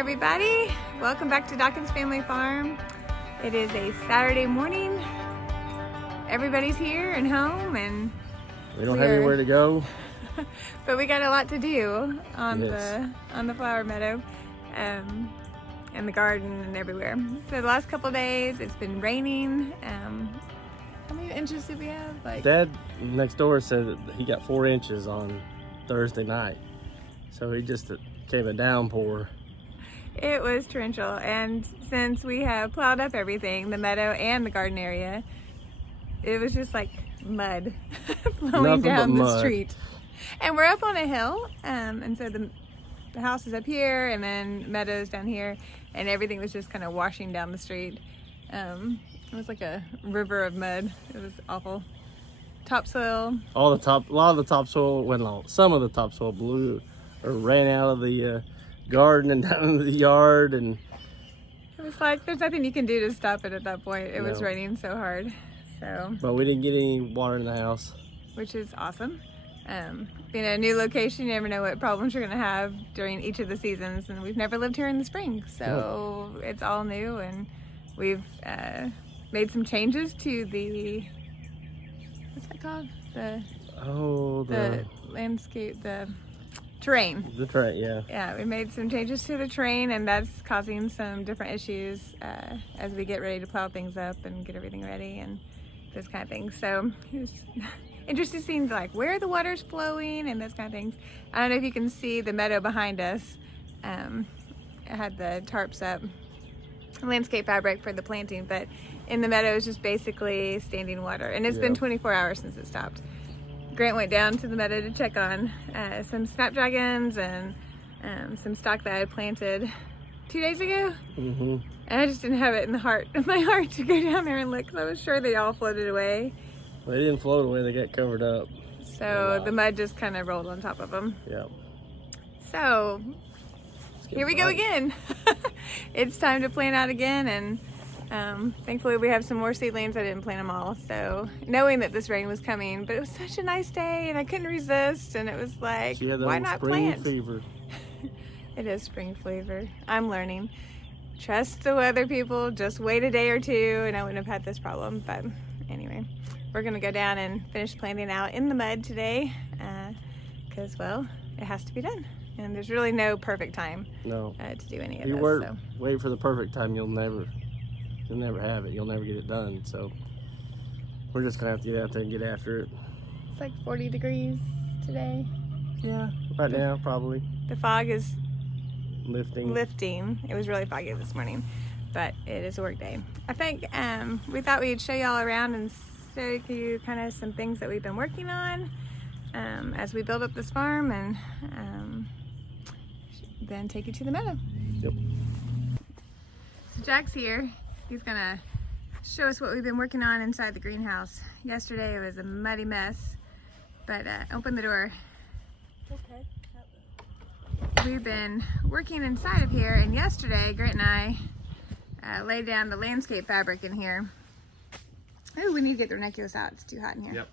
everybody. Welcome back to Dawkins Family Farm. It is a Saturday morning. Everybody's here and home, and we don't have anywhere to go. But we got a lot to do on the flower meadow, and the garden and everywhere. So the last couple of days it's been raining. How many inches did we have? Dad next door said that he got 4 inches on Thursday night. So he just came a downpour. It was torrential, and since we have plowed up everything, the meadow and the garden area, it was just like mud flowing down the street. And we're up on a hill, and so the house is up here, and then meadows down here, and everything was just kind of washing down the street. It was like a river of mud. It was awful. Topsoil. A lot of the topsoil went along. Some of the topsoil blew or ran out of the garden and down into the yard, and it was like there's nothing you can do to stop it at that point. It was raining so hard. But we didn't get any water in the house, which is awesome. Being a new location, you never know what problems you're going to have during each of the seasons, and we've never lived here in the spring, so it's all new. And we've made some changes to the, what's that called? The landscape, the terrain. The terrain, yeah. Yeah, we made some changes to the terrain, and that's causing some different issues as we get ready to plow things up and get everything ready and this kind of thing. So it was interesting seeing like where the water's flowing and those kind of things. I don't know if you can see the meadow behind us. It had the tarps up, landscape fabric for the planting, but in the meadow is just basically standing water, and it's been 24 hours since it stopped. Grant went down to the meadow to check on some Snapdragons and some stock that I had planted 2 days ago. And I just didn't have it in my heart to go down there and look, 'cause I was sure they all floated away. Well, they didn't float away, they got covered up. So the mud just kind of rolled on top of them. Yeah. So here we go again. It's time to plant out again, and thankfully we have some more seedlings. I didn't plant them all, so knowing that this rain was coming, but it was such a nice day and I couldn't resist, and it was like, why not plant? Fever. It is spring flavor. I'm learning. Trust the weather, people. Just wait a day or two and I wouldn't have had this problem. But anyway, we're gonna go down and finish planting out in the mud today because, well, it has to be done. And there's really no perfect time to do any of this. You wait for the perfect time, you'll never have it. You'll never get it done. So we're just gonna have to get out there and get after it. It's like 40 degrees today. Yeah, right now probably. The fog is lifting. It was really foggy this morning, but it is a work day. I think we thought we'd show y'all around and show you kind of some things that we've been working on as we build up this farm, and then take you to the meadow. Yep. So Jack's here. He's gonna show us what we've been working on inside the greenhouse. Yesterday it was a muddy mess, but open the door. Okay. We've been working inside of here, and yesterday Grant and I laid down the landscape fabric in here. Oh, we need to get the ranunculus out. It's too hot in here.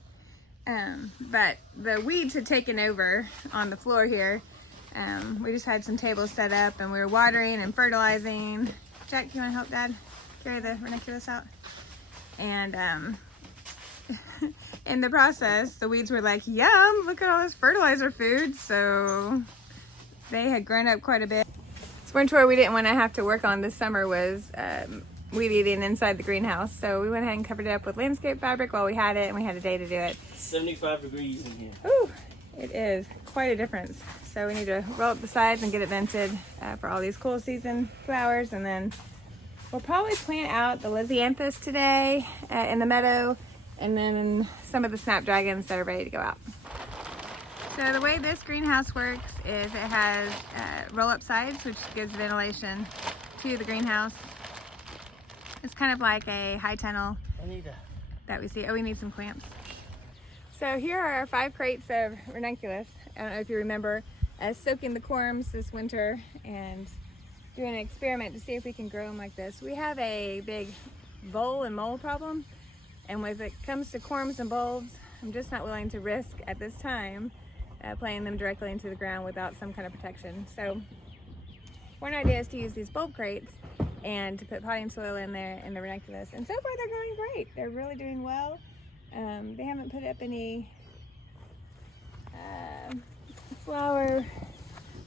Yep. But the weeds had taken over on the floor here. We just had some tables set up, and we were watering and fertilizing. Jack, you want to help Dad carry the ranunculus out? And in the process, the weeds were like, yum, look at all this fertilizer food. So they had grown up quite a bit. One chore we didn't want to have to work on this summer was weed eating inside the greenhouse. So we went ahead and covered it up with landscape fabric while we had it, and we had a day to do it. 75 degrees in here. Ooh, it is quite a difference. So we need to roll up the sides and get it vented for all these cool season flowers, and then we'll probably plant out the Lysianthus today in the meadow, and then some of the Snapdragons that are ready to go out. So the way this greenhouse works is it has roll-up sides, which gives ventilation to the greenhouse. It's kind of like a high tunnel that we see. Oh, we need some clamps. So here are our 5 crates of ranunculus. I don't know if you remember soaking the corms this winter and doing an experiment to see if we can grow them like this. We have a big vole and mole problem, and when it comes to corms and bulbs, I'm just not willing to risk at this time planting them directly into the ground without some kind of protection. So one idea is to use these bulb crates and to put potting soil in there in the ranunculus. And so far they're growing great. They're really doing well. They haven't put up any flower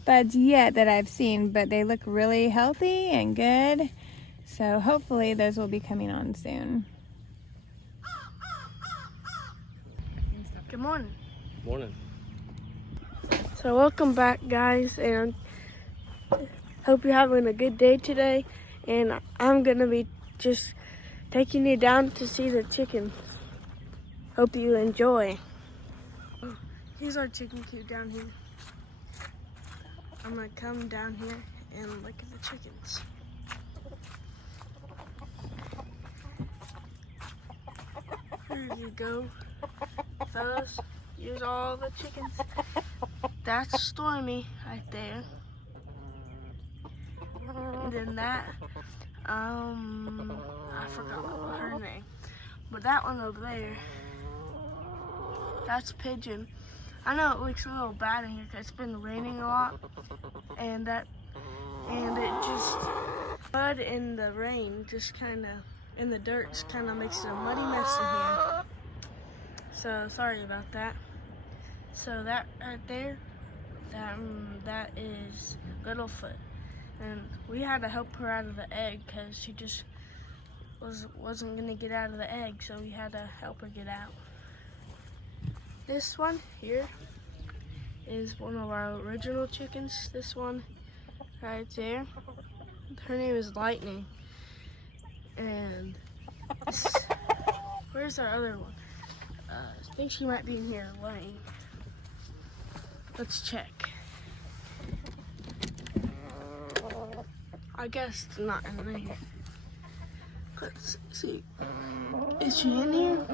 buds yet that I've seen, but they look really healthy and good. So hopefully those will be coming on soon. Good morning. Morning. So welcome back, guys, and hope you're having a good day today. And I'm gonna be just taking you down to see the chickens. Hope you enjoy. Here's our chicken coop down here. I'm gonna come down here and look at the chickens. Here you go, fellas. Here's all the chickens. That's Stormy right there. And then that, I forgot her name. But that one over there, that's Pigeon. I know it looks a little bad in here because it's been raining a lot, and it just, mud in the rain just kind of, in the dirt, just kind of makes it a muddy mess in here. So sorry about that. So that right there, that is Littlefoot, and we had to help her out of the egg because she just wasn't gonna get out of the egg, so we had to help her get out. This one here is one of our original chickens. This one right there, her name is Lightning. And where's our other one? I think she might be in here laying. Let's check. I guess not in there. Let's see. Is she in here?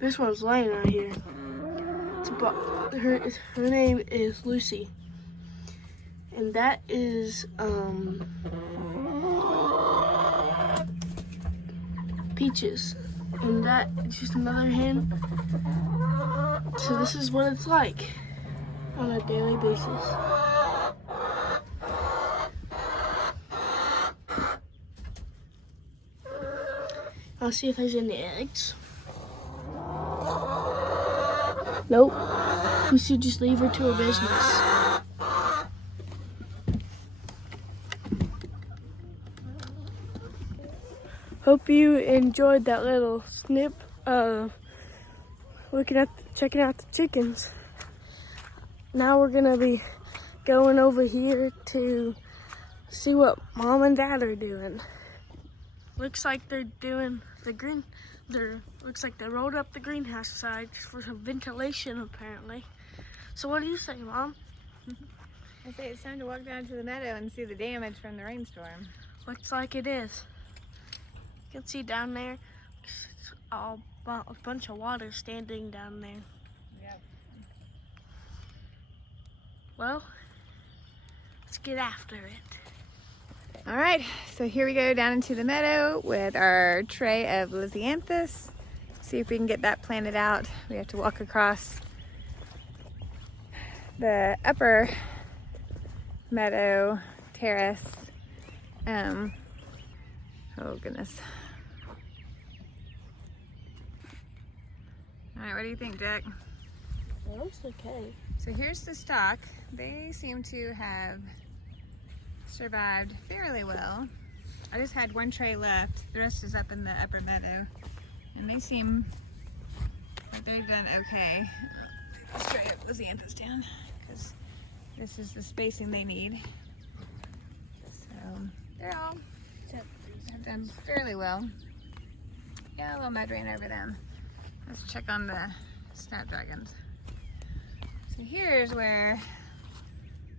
This one's laying right here. Her name is Lucy. And that is Peaches. And that is just another hen. So this is what it's like on a daily basis. I'll see if there's any eggs. Nope. We should just leave her to her business. Hope you enjoyed that little snip of checking out the chickens. Now we're gonna be going over here to see what Mom and Dad are doing. Looks like they're doing looks like they rolled up the greenhouse side for some ventilation apparently. So what do you say, Mom? I say it's time to walk down to the meadow and see the damage from the rainstorm. Looks like it is. You can see down there, it's a bunch of water standing down there. Yep. Well, let's get after it. All right, so here we go down into the meadow with our tray of Lysianthus. See if we can get that planted out. We have to walk across the upper meadow terrace. Oh goodness. All right, what do you think, Jack? It looks okay. So here's the stock. They seem to have survived fairly well. I just had one tray left. The rest is up in the upper meadow. And they seem like they've done okay. Let's try to put Lysianthus down because this is the spacing they need. So they're all have done fairly well. Yeah, a little mud ran over them. Let's check on the Snapdragons. So here's where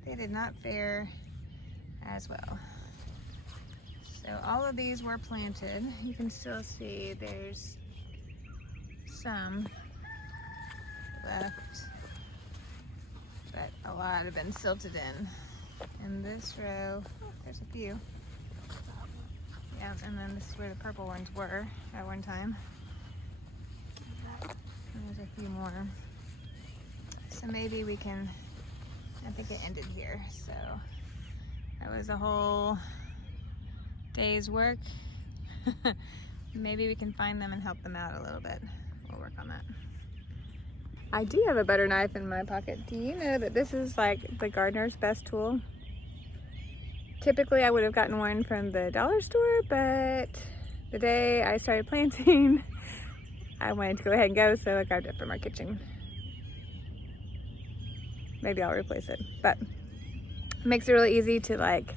they did not fare as well. So all of these were planted. You can still see there's some left, but a lot have been silted in. In this row, there's a few. Yeah, and then this is where the purple ones were at one time. And there's a few more. So maybe we can I think it ended here. So that was a whole day's work. Maybe we can find them and help them out a little bit. We'll work on that. I do have a butter knife in my pocket. Do you know that this is like the gardener's best tool? Typically I would have gotten one from the dollar store, but the day I started planting, I wanted to go ahead and go, so I grabbed it from our kitchen. Maybe I'll replace it, but it makes it really easy to like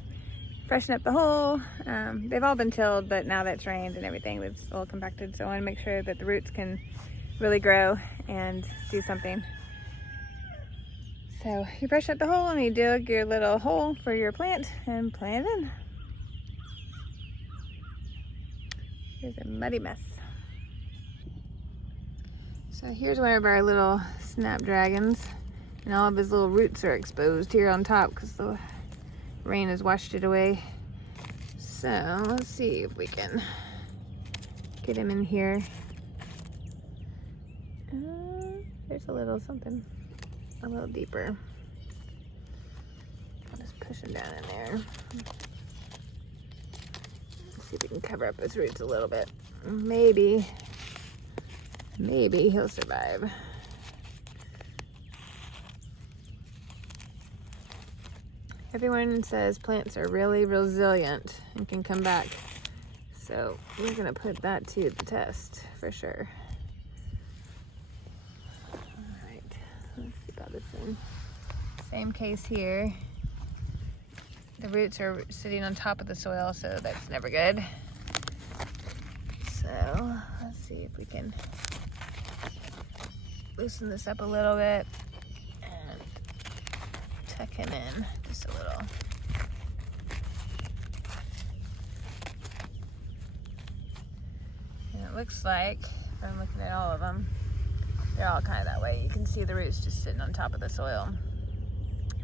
freshen up the hole. They've all been tilled, but now that it's rained and everything, it's all compacted, so I want to make sure that the roots can really grow and do something. So you brush up the hole and you dig your little hole for your plant and plant it in. Here's a muddy mess. So here's one of our little Snapdragons, and all of his little roots are exposed here on top because the rain has washed it away. So let's see if we can get him in here. There's a little something a little deeper. I'll just push him down in there. Let's see if we can cover up his roots a little bit. Maybe he'll survive. Everyone says plants are really resilient and can come back. So we're gonna put that to the test for sure. All right, let's see about this one. Same case here. The roots are sitting on top of the soil, so that's never good. So let's see if we can loosen this up a little bit and tuck him in just a little. And it looks like, from looking at all of them, they're all kind of that way. You can see the roots just sitting on top of the soil.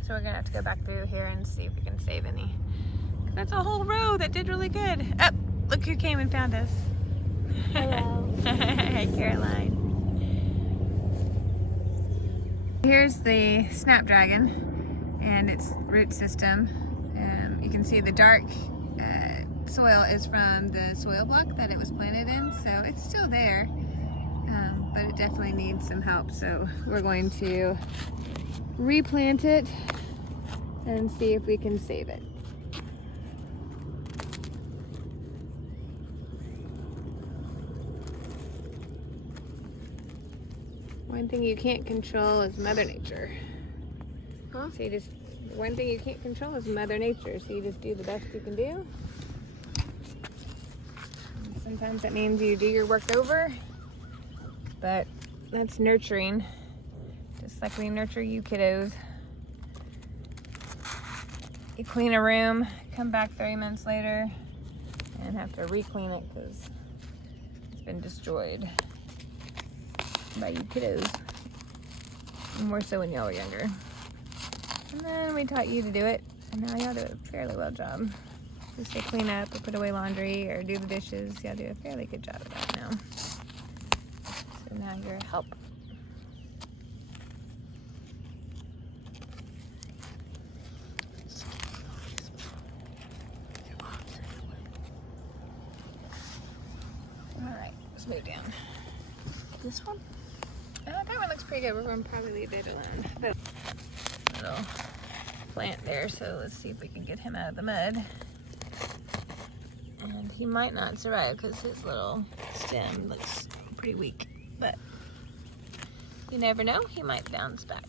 So we're gonna have to go back through here and see if we can save any. That's a whole row that did really good. Oh, look who came and found us. Hello. Hi, Caroline. Here's the Snapdragon and its root system. You can see the dark soil is from the soil block that it was planted in, so it's still there, but it definitely needs some help. So we're going to replant it and see if we can save it. One thing you can't control is Mother Nature. Huh? So one thing you can't control is Mother Nature, so you just do the best you can do. And sometimes that means you do your work over, but that's nurturing, just like we nurture you kiddos. You clean a room, come back 3 months later, and have to re-clean it because it's been destroyed by you kiddos. More so when y'all were younger. And then we taught you to do it, and now y'all do a fairly well job. Just to clean up or put away laundry or do the dishes, y'all do a fairly good job of that now. So now you're a help. Alright, let's move down. This one? That one looks pretty good. We're going to probably leave it alone. But little plant there, so let's see if we can get him out of the mud. And he might not survive because his little stem looks pretty weak, but you never know, he might bounce back.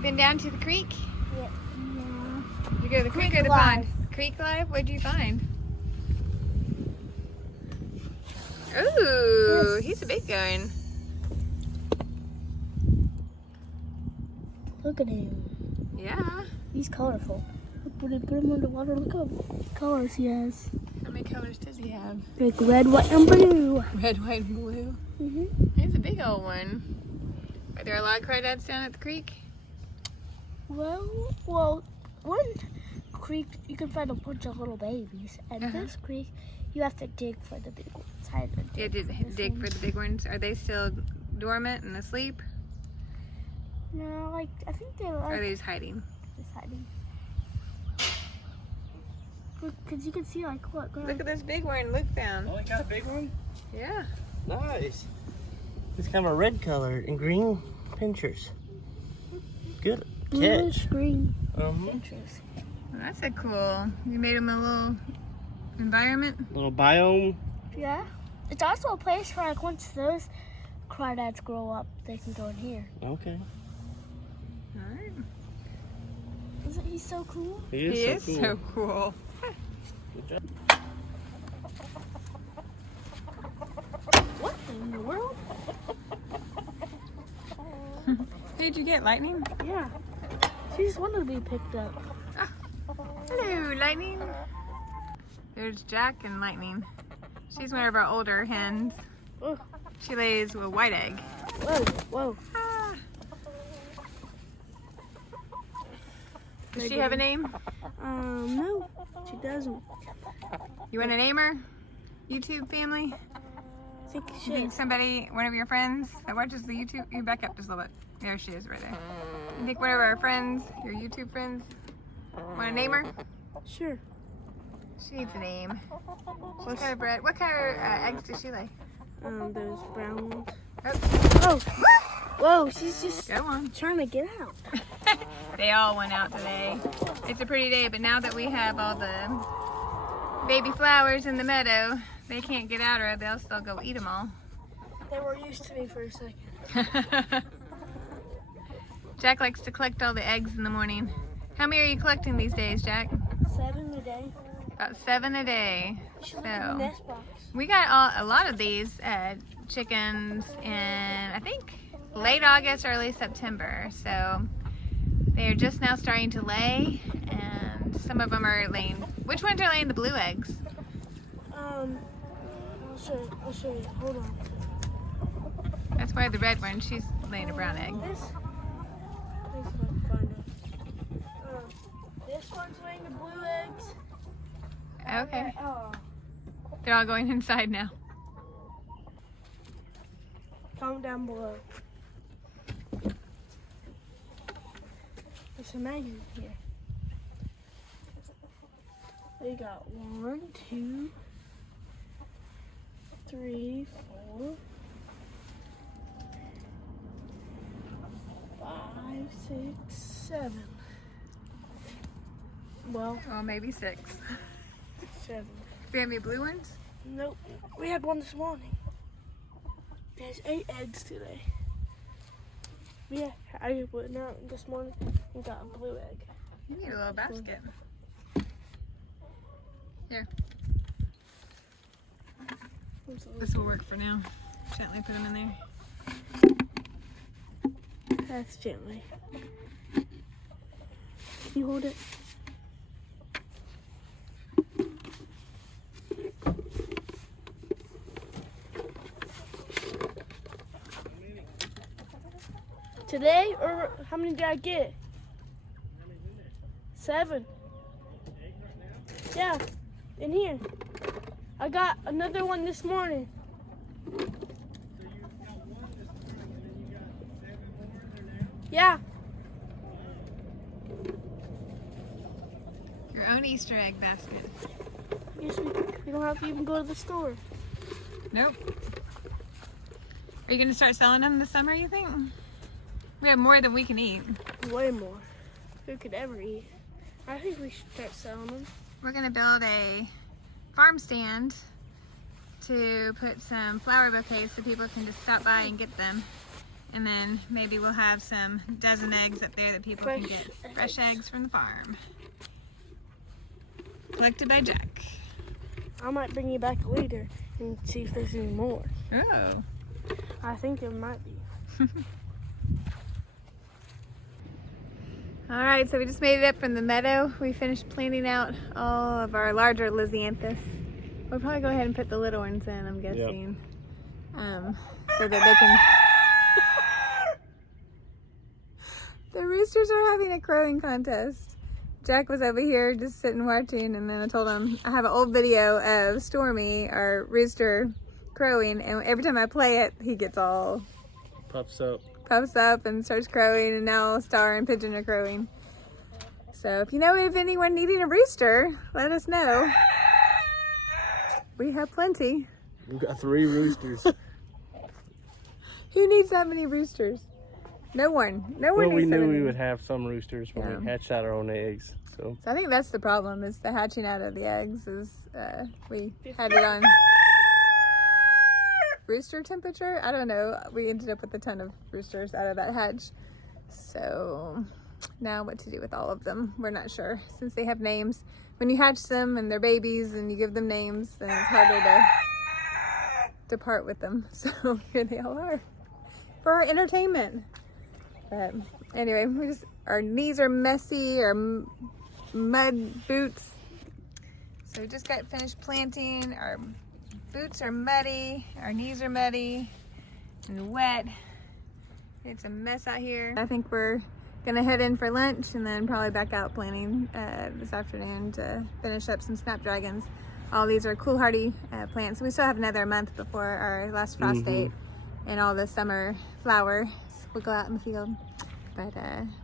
You been down to the creek? Yeah. You go to the creek or the pond? Creek live? What'd you find? Ooh, Yes. he's a big one. Look at him. Yeah. He's colorful. Look, when they put him underwater, look how many colors he has. How many colors does he have? Like red, white, and blue. Red, white, and blue. He's a big old one. Are there a lot of crawdads down at the creek? Well, one creek you can find a bunch of little babies, and this creek you have to dig for the big ones. I had to Yeah, dig for the big ones. Are they still dormant and asleep? No, like I think they're Or are like they just hiding? hiding. Because you can see like what. Look at this big one Luke found. Oh, you got a big one? Yeah. Nice. It's kind of a red color and green pinchers. Good Bluish catch. green Um, pinchers. Well, that's a cool. You made them a little environment. little biome. Yeah. It's also a place for like once those crawdads grow up, they can go in here. Okay. All right. Isn't he so cool? He is so cool. so cool. Good job. What in the world? Did you get lightning? Yeah. She just wanted to be picked up. Hello, Lightning. There's Jack and Lightning. She's one of our older hens. Oh. She lays a white egg. Whoa, whoa. Ah. Does she have a name? No, she doesn't. You want to name her? YouTube family? I think You she think somebody, one of your friends that watches the YouTube, you back up just a little bit. There she is right there. You think one of our friends, your YouTube friends, want to name her? Sure. She needs a name. She's got a bread. What kind of eggs does she lay? Those brown ones. Oh. Oh! Whoa, she's just Go on. trying to get out. They all went out today. It's a pretty day, but now that we have all the baby flowers in the meadow, they can't get out or they'll still go eat them all. They were used to me for a second. Jack likes to collect all the eggs in the morning. How many are you collecting these days, Jack? 7 a day. About 7 a day. You should look in the So nest box. we got a lot of these chickens in, I think, late August, early September. So they're just now starting to lay, and some of them are laying. Which ones are laying the blue eggs? I'll show you. Hold on. That's why the red one, she's laying a brown egg. This one's laying the blue eggs. Okay. Oh, They're all going inside now. comment down below. There's some eggs in here. We got 1, 2, 3, 4, 5, 6, 7. Well, Well, maybe 6. 7. Do we have any blue ones? Nope. We had one this morning. There's 8 eggs today. Yeah, I went out this morning and got a blue egg. You need a little basket. Here, this will work for now. Gently put them in there. That's gently. Can you hold it? Today, or how many did I get? 7. Yeah, in here. I got another one this morning. Yeah. Your own Easter egg basket. Yes, we don't have to even go to the store. Nope. Are you going to start selling them this summer, you think? We have more than we can eat. Way more. Who could ever eat? I think we should start selling them. We're going to build a farm stand to put some flower bouquets so people can just stop by and get them. And then maybe we'll have some dozen eggs up there that people can get fresh eggs from the farm. Collected by Jack. I might bring you back later and see if there's any more. Oh. I think there might be. All right, so we just made it up from the meadow. We finished planting out all of our larger Lysianthus. We'll probably go ahead and put the little ones in, I'm guessing. Yep. So that they can... The roosters are having a crowing contest. Jack was over here just sitting watching, and then I told him I have an old video of Stormy, our rooster, crowing, and every time I play it, he gets all... Puffs up and starts crowing, and now Star and Pigeon are crowing. So if you know of anyone needing a rooster, let us know. We have plenty. We've got 3 roosters. Who needs that many roosters? No one. No one Well, we needs that knew many. we would have some roosters when we hatched out our own eggs. So I think that's the problem, is the hatching out of the eggs is, we had it on rooster temperature. I don't know. We ended up with a ton of roosters out of that hatch. So now what to do with all of them, we're not sure, since they have names. When you hatch them and they're babies and you give them names, then it's harder to part with them. So here they all are for our entertainment. But anyway, our knees are messy, our mud boots. So we just got finished planting. Our boots are muddy, our knees are muddy and wet. It's a mess out here. I think we're gonna head in for lunch and then probably back out planting this afternoon to finish up some Snapdragons. All these are cool hardy plants. We still have another month before our last frost date, and all the summer flowers will go out in the field. But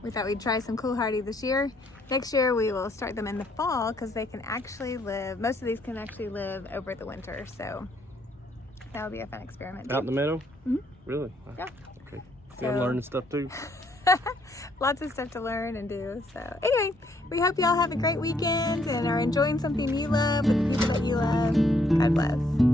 we thought we'd try some cool hardy this year. Next year we will start them in the fall because they can actually live, most of these can actually live over the winter. So that'll be a fun experiment. Out in the meadow? Mm-hmm. Really? Yeah. Okay. So, I'm learning stuff too. Lots of stuff to learn and do. So anyway, we hope y'all have a great weekend and are enjoying something you love with the people that you love. God bless.